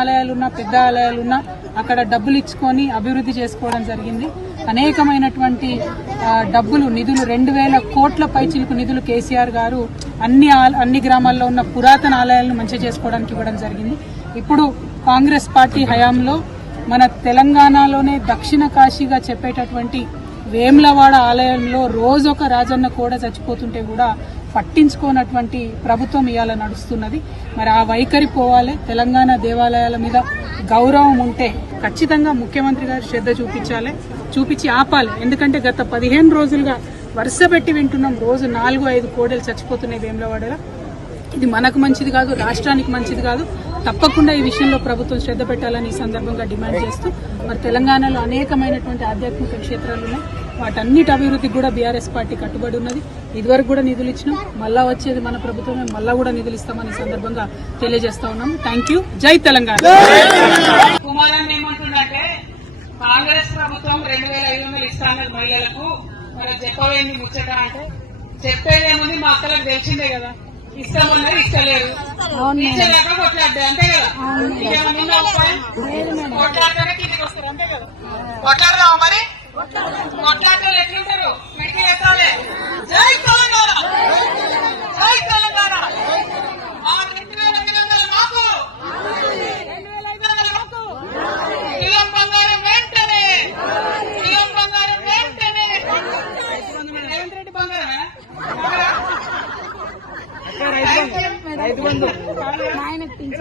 ఆలయాలున్నా పెద్ద ఆలయాలున్నా అక్కడ డబ్బులు ఇచ్చుకొని అభివృద్ధి చేసుకోవడం జరిగింది. అనేకమైనటువంటి డబ్బులు నిధులు 2000 కోట్ల పైచిలకు నిధులు కేసీఆర్ గారు అన్ని గ్రామాల్లో ఉన్న పురాతన ఆలయాలను మంచిగా చేసుకోవడానికి ఇవ్వడం జరిగింది. ఇప్పుడు కాంగ్రెస్ పార్టీ హయాంలో మన తెలంగాణలోనే దక్షిణ కాశీగా చెప్పేటటువంటి వేములవాడ ఆలయంలో రోజొక రాజన్న కూడా చచ్చిపోతుంటే కూడా పట్టించుకోనటువంటి ప్రభుత్వం ఇవాళ నడుస్తున్నది. మరి ఆ వైఖరి పోవాలి. తెలంగాణ దేవాలయాల మీద గౌరవం ఉంటే ఖచ్చితంగా ముఖ్యమంత్రి గారు శ్రద్ధ చూపించి ఆపాలి. ఎందుకంటే గత 15 రోజులుగా వరుస పెట్టి వింటున్నాం, రోజు 4-5 కోడలు చచ్చిపోతున్నాయి వేములవాడలో. ఇది మనకు మంచిది కాదు, రాష్ట్రానికి మంచిది కాదు. తప్పకుండా ఈ విషయంలో ప్రభుత్వం శ్రద్ధ పెట్టాలని ఈ సందర్భంగా డిమాండ్ చేస్తూ, మరి తెలంగాణలో అనేకమైనటువంటి ఆధ్యాత్మిక క్షేత్రాలు ఉన్నాయి. వాటన్నిటి అభివృద్ధికి కూడా బీఆర్ఎస్ పార్టీ కట్టుబడి ఉన్నది. ఇదివరకు కూడా నిధులు ఇచ్చినాం, మళ్ళా వచ్చేది మన ప్రభుత్వమే, మళ్ళా కూడా నిధులు ఇస్తామని సందర్భంగా తెలియజేస్తా ఉన్నాం. Thank you. జై తెలంగాణ. కుమారాన్ని ఏమంటుందంటే కాంగ్రెస్ ప్రభుత్వం 2500 ఇస్తానది మహిళలకు, మరి చెప్పవేంది ముచ్చట అంటే చెప్పేదేముంది, మా అక్కలకు తెలిసిందే కదా, ఇస్తామన్నారు ఇస్తలేరు, ఇచ్చలేక కొట్లాడ్డా అంతే కదా. ఇంకేమన్నా కొట్లాడితేనే కిందికి వస్తారు అంతే కదా. కొట్లాడదామా మరి? కొట్లాటలు ఎట్లుంటారు? పిడికి ఎత్తాలి. జై తెలంగాణ, జై తెలంగాణ. ఆ 2500 మాకు, 2500 మాకు. కిలం బంగారం వెంటనే, కిలం బంగారం వెంటనే. రేవంత్ రెడ్డి బంగారమే రైతు బంధు